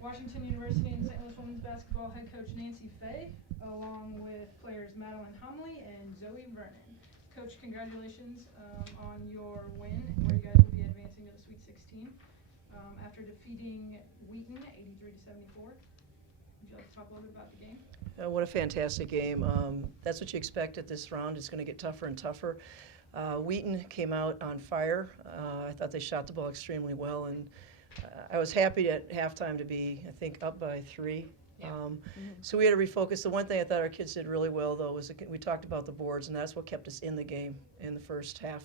Washington University and St. Louis women's basketball head coach Nancy Fahey, along with players Madeline, Homoly, and Zoe Vernon. Coach, congratulations on your win, where you guys will be advancing to the Sweet 16 after defeating Wheaton 83-74. Would you like to talk a little bit about the game? What a fantastic game. That's what you expect at this round. It's going to get tougher and tougher. Wheaton came out on fire. I thought they shot the ball extremely well, and I was happy at halftime to be, I think, up by 3. Yeah. So we had to refocus. The one thing I thought our kids did really well, though, was we talked about the boards, and that's what kept us in the game in the first half.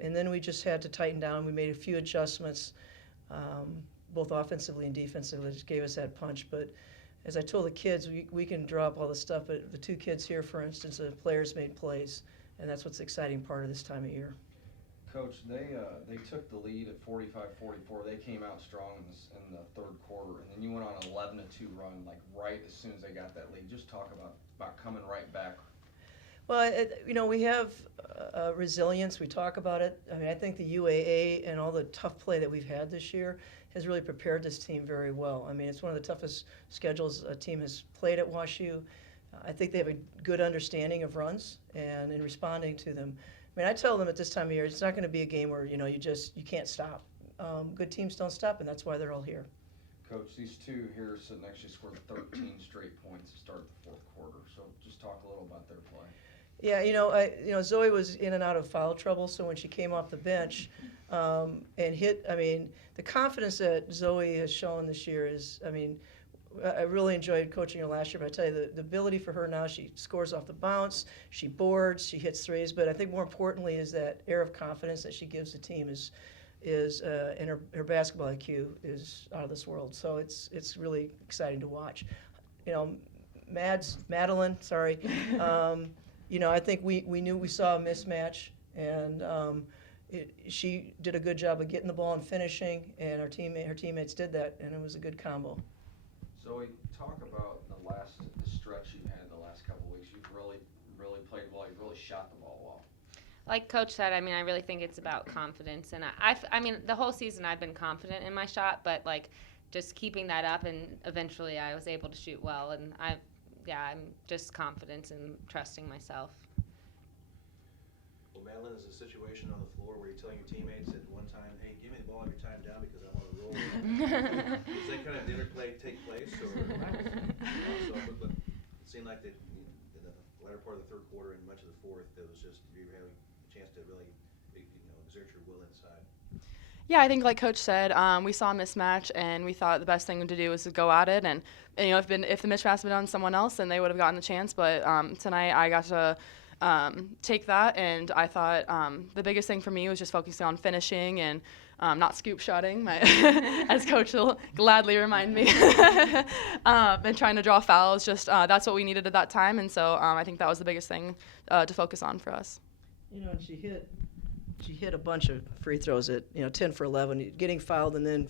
And then we just had to tighten down. We made a few adjustments, both offensively and defensively, that just gave us that punch. But as I told the kids, we can drop all the stuff, but the 2 kids here, for instance, the players made plays, and that's what's the exciting part of this time of year. Coach, they took the lead at 45-44. They came out strong in the third quarter, and then you went on an 11-2 run, like right as soon as they got that lead. Just talk about coming right back. Well, we have resilience. We talk about it. I mean, I think the UAA and all the tough play that we've had this year has really prepared this team very well. I mean, it's one of the toughest schedules a team has played at WashU. I think they have a good understanding of runs and in responding to them. I mean, I tell them at this time of year, it's not going to be a game where, you can't stop. Good teams don't stop, and that's why they're all here. Coach, these 2 here sitting next to you scored 13 straight points to start the fourth quarter. So just talk a little about their play. Yeah, Zoe was in and out of foul trouble, so when she came off the bench and hit, the confidence that Zoe has shown this year is, I really enjoyed coaching her last year, but I tell you, the ability for her now, she scores off the bounce, she boards, she hits threes, but I think more importantly is that air of confidence that she gives the team and her basketball IQ is out of this world. So it's really exciting to watch. Madeline, sorry. I think we knew we saw a mismatch, and she did a good job of getting the ball and finishing, and her teammates did that, and it was a good combo. Zoe, talk about the stretch you've had the last couple of weeks. You've really played well. You've really shot the ball well. Like Coach said, I really think it's about confidence, and the whole season I've been confident in my shot, but just keeping that up, and eventually I was able to shoot well, and I'm just confident and trusting myself. Well, Madeline, is a situation on the floor where you're telling your teammates at one time, hey, give me the ball every time down because I want to roll. Does that kind of interplay take place? Or but it seemed like in the latter part of the third quarter and much of the fourth, there was just you having a chance to really exert your will inside. Yeah, I think like Coach said, we saw a mismatch, and we thought the best thing to do was to go at it. And if the mismatch had been on someone else, then they would have gotten the chance. But tonight I got to take that, and I thought the biggest thing for me was just focusing on finishing and not scoop shotting, as Coach will gladly remind me, and trying to draw fouls. Just that's what we needed at that time, and so I think that was the biggest thing to focus on for us. And she hit a bunch of free throws at 10 for 11. Getting fouled and then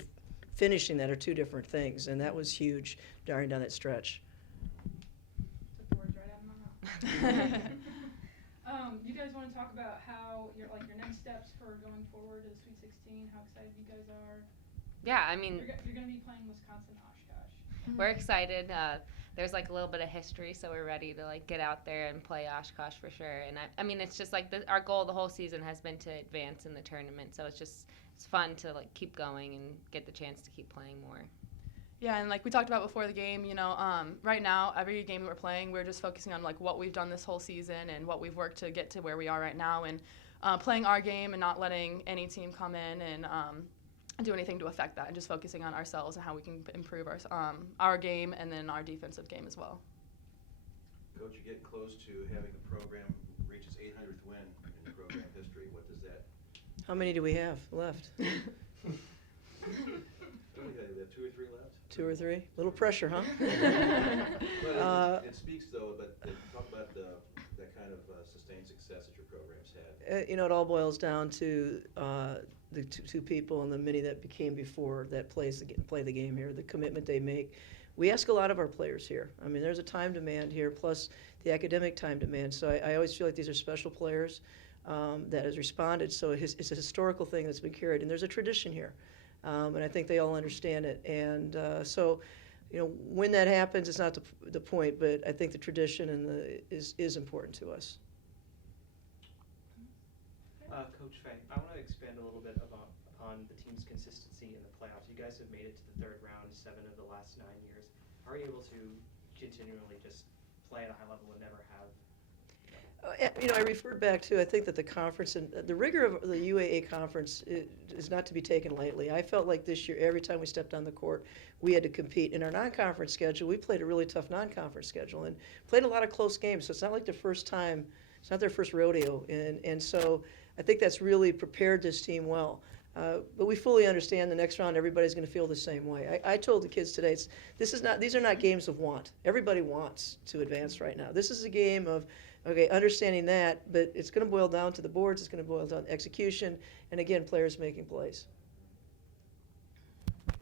finishing that are 2 different things, and that was huge during down that stretch. Took the words right out of my mouth. You guys want to talk about how your next steps for going forward to the Sweet 16? How excited you guys are? Yeah, you're going to be playing Wisconsin Oshkosh. We're excited. There's a little bit of history, so we're ready to get out there and play Oshkosh for sure. And it's just our goal the whole season has been to advance in the tournament. So it's fun to keep going and get the chance to keep playing more. Yeah, and we talked about before the game, right now every game that we're playing, we're just focusing on what we've done this whole season and what we've worked to get to where we are right now, and playing our game and not letting any team come in and do anything to affect that, and just focusing on ourselves and how we can improve our game and then our defensive game as well. Coach, you're getting close to having the program reach its 800th win in program history. What does that? How many do we have left? We have 2 or 3 left. 2 or 3? A little pressure, huh? But it speaks, though, but talk about that kind of sustained success that your program's had. It all boils down to the 2 people and the many that became before that play the game here, the commitment they make. We ask a lot of our players here. There's a time demand here, plus the academic time demand. So I always feel like these are special players that has responded. So it's a historical thing that's been carried, and there's a tradition here. And I think they all understand it. And so, you know, when that happens, it's not the point, but I think the tradition and is important to us. Coach Fahey, I want to expand a little bit upon the team's consistency in the playoffs. You guys have made it to the third round 7 of the last 9 years. How are you able to continually just play at a high level and never have? You know, I referred back to, I think that the conference and the rigor of the UAA conference is not to be taken lightly. I felt like this year, every time we stepped on the court, we had to compete. In our non-conference schedule, we played a really tough non-conference schedule and played a lot of close games. So it's not like the first time, it's not their first rodeo. And so I think that's really prepared this team well. But we fully understand the next round, everybody's going to feel the same way. I told the kids today, these are not games of want. Everybody wants to advance right now. This is a game of, okay, understanding that, but it's going to boil down to the boards, it's going to boil down to execution, and again, players making plays. Okay.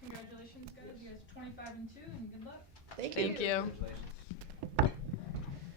Congratulations, guys. You guys are 25-2, and good luck. Thank you. Thank you. Congratulations.